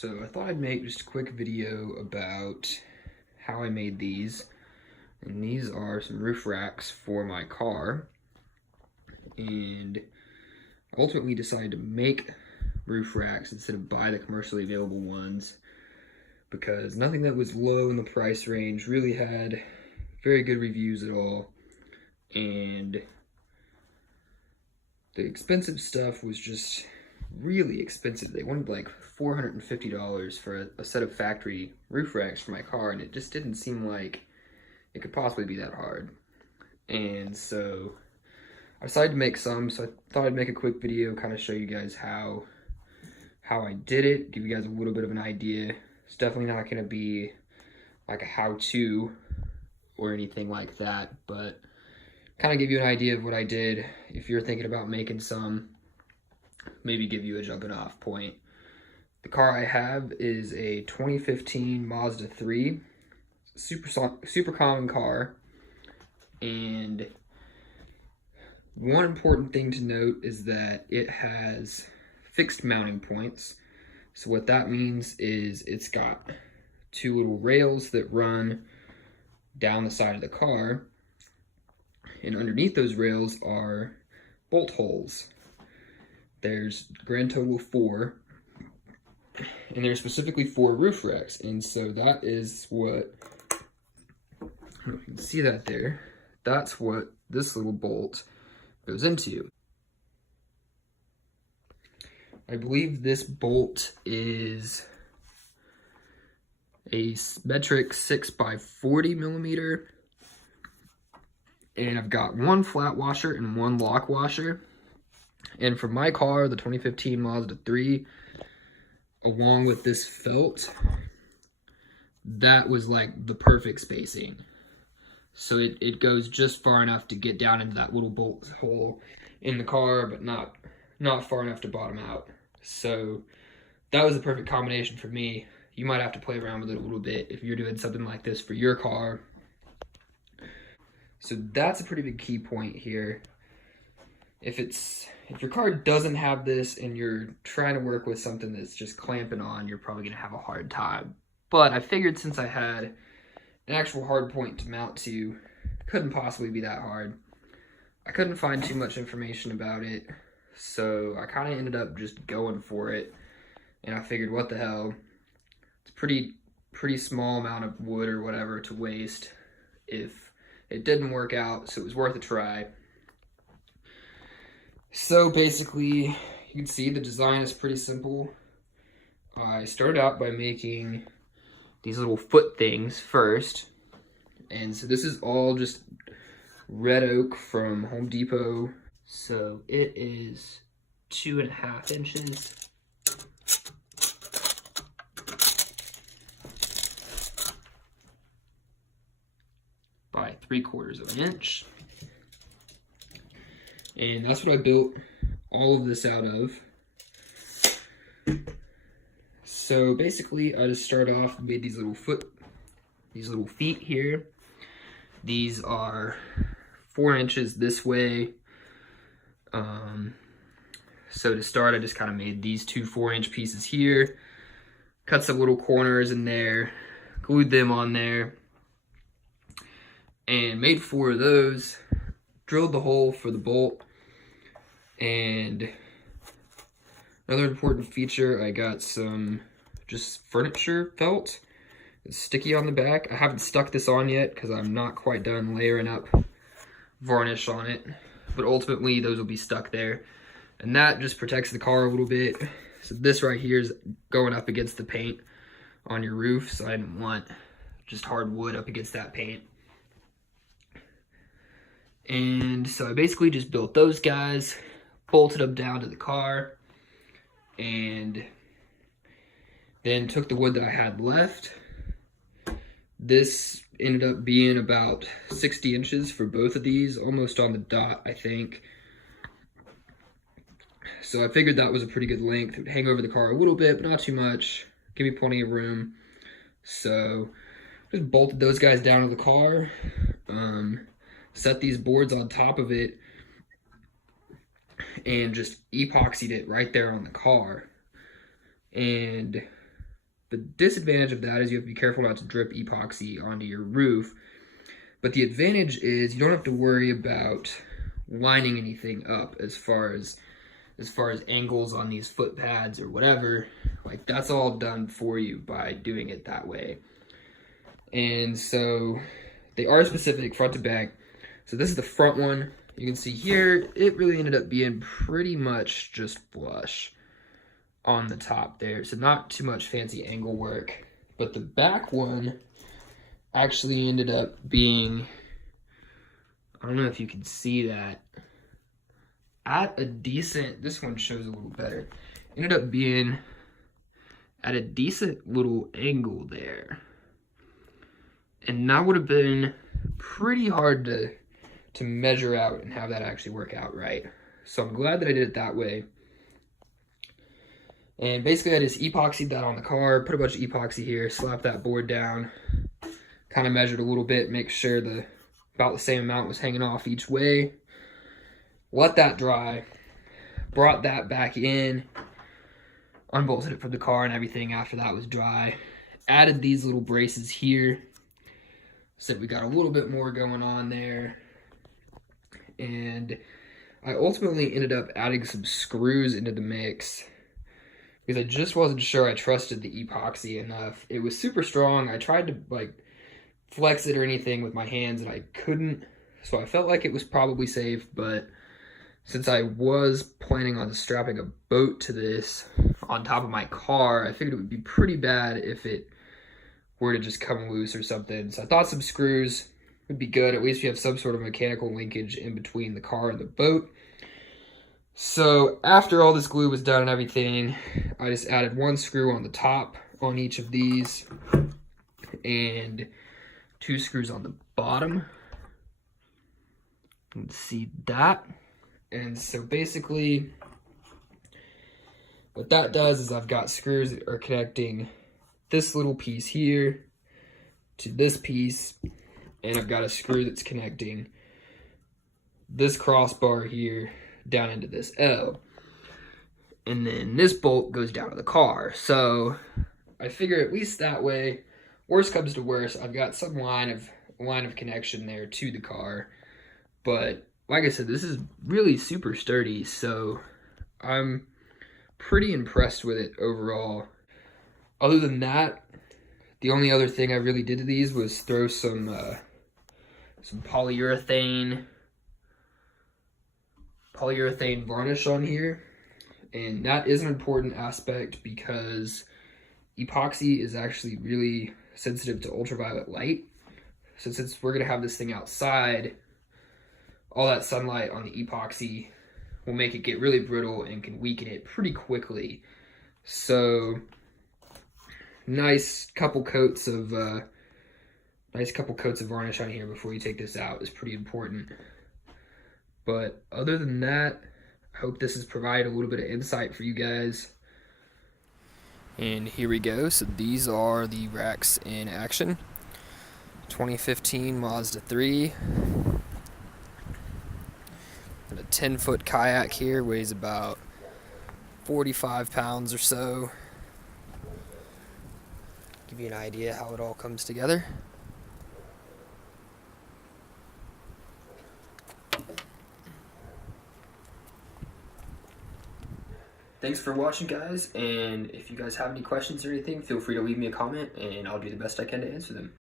So I thought I'd make just a quick video about how I made these. And these are some roof racks for my car. And I ultimately decided to make roof racks instead of buy the commercially available ones, because nothing that was low in the price range really had very good reviews at all. And the expensive stuff was just really expensive. They wanted like $450 for a set of factory roof racks for my car, and it just didn't seem like it could possibly be that hard. And so I decided to make some, so I thought I'd make a quick video, kind of show you guys how I did it, give you guys a little bit of an idea. It's definitely not going to be like a how-to or anything like that, but kind of give you an idea of what I did. If you're thinking about making some, maybe give you a jumping off point. The car I have is a 2015 Mazda 3, super common car. And one important thing to note is that it has fixed mounting points. So what that means is it's got two little rails that run down the side of the car, and underneath those rails are bolt holes. There's a grand total of 4, and they're specifically for roof racks. And so that is what, I don't know if you can see that there, that's what this little bolt goes into. I believe this bolt is a metric 6x40 millimeter, and I've got one flat washer and one lock washer. And for my car, the 2015 Mazda 3, along with this felt, that was like the perfect spacing. So it goes just far enough to get down into that little bolt hole in the car, but not far enough to bottom out. So that was the perfect combination for me. You might have to play around with it a little bit if you're doing something like this for your car. So that's a pretty big key point here. If your car doesn't have this and you're trying to work with something that's just clamping on, you're probably gonna have a hard time. But I figured since I had an actual hard point to mount to, it couldn't possibly be that hard. I couldn't find too much information about it, so I kind of ended up just going for it. And I figured, what the hell, it's a pretty small amount of wood or whatever to waste if it didn't work out, so it was worth a try. So basically, you can see the design is pretty simple. I started out by making these little foot things first. And so this is all just red oak from Home Depot. So it is 2.5 inches. By 3/4 of an inch. And that's what I built all of this out of. So basically, I just started off and made these little feet here. These are 4 inches this way. So to start, I just kind of made these 2 4-inch pieces here, cut some little corners in there, glued them on there, and made 4 of those, drilled the hole for the bolt. And another important feature, I got some just furniture felt. It's sticky on the back. I haven't stuck this on yet because I'm not quite done layering up varnish on it, but ultimately those will be stuck there, and that just protects the car a little bit. So this right here is going up against the paint on your roof, so I didn't want just hard wood up against that paint. And so I basically just built those guys, bolted them down to the car, and then took the wood that I had left. This ended up being about 60 inches for both of these, almost on the dot, I think. So I figured that was a pretty good length. It would hang over the car a little bit, but not too much. Give me plenty of room. So just bolted those guys down to the car. Set these boards on top of it and just epoxied it right there on the car. And The disadvantage of that is you have to be careful not to drip epoxy onto your roof. But the advantage is you don't have to worry about lining anything up as far as angles on these foot pads or whatever. Like, that's all done for you by doing it that way. And so they are specific front to back. So this is the front one. You can see here, it really ended up being pretty much just flush on the top there. So not too much fancy angle work. But the back one actually ended up being, I don't know if you can see that, at a decent, this one shows a little better, ended up being at a decent little angle there. And that would have been pretty hard to measure out and have that actually work out right. So I'm glad that I did it that way. And basically I just epoxied that on the car, put a bunch of epoxy here, slapped that board down, kind of measured a little bit, make sure about the same amount was hanging off each way. Let that dry, brought that back in, unbolted it from the car and everything after that was dry. Added these little braces here, so we got a little bit more going on there. And I ultimately ended up adding some screws into the mix because I just wasn't sure I trusted the epoxy enough. It was super strong. I tried to like flex it or anything with my hands and I couldn't. So I felt like it was probably safe, but since I was planning on strapping a boat to this on top of my car, I figured it would be pretty bad if it were to just come loose or something. So I thought some screws would be good. At least you have some sort of mechanical linkage in between the car and the boat. So after all this glue was done and everything, I just added one screw on the top on each of these and 2 screws on the bottom. You can see that. And so basically what that does is I've got screws that are connecting this little piece here to this piece, and I've got a screw that's connecting this crossbar here down into this L. And then this bolt goes down to the car. So I figure at least that way, worst comes to worst, I've got some line of connection there to the car. But like I said, this is really super sturdy, so I'm pretty impressed with it overall. Other than that, the only other thing I really did to these was throw some polyurethane varnish on here. And that is an important aspect because epoxy is actually really sensitive to ultraviolet light. So since we're gonna have this thing outside, all that sunlight on the epoxy will make it get really brittle and can weaken it pretty quickly. So nice couple coats of varnish on here before you take this out is pretty important. But other than that, I hope this has provided a little bit of insight for you guys. And here we go. So these are the racks in action. 2015 Mazda 3. And a 10-foot kayak here, weighs about 45 pounds or so. Give you an idea how it all comes together. Thanks for watching, guys, and if you guys have any questions or anything, feel free to leave me a comment and I'll do the best I can to answer them.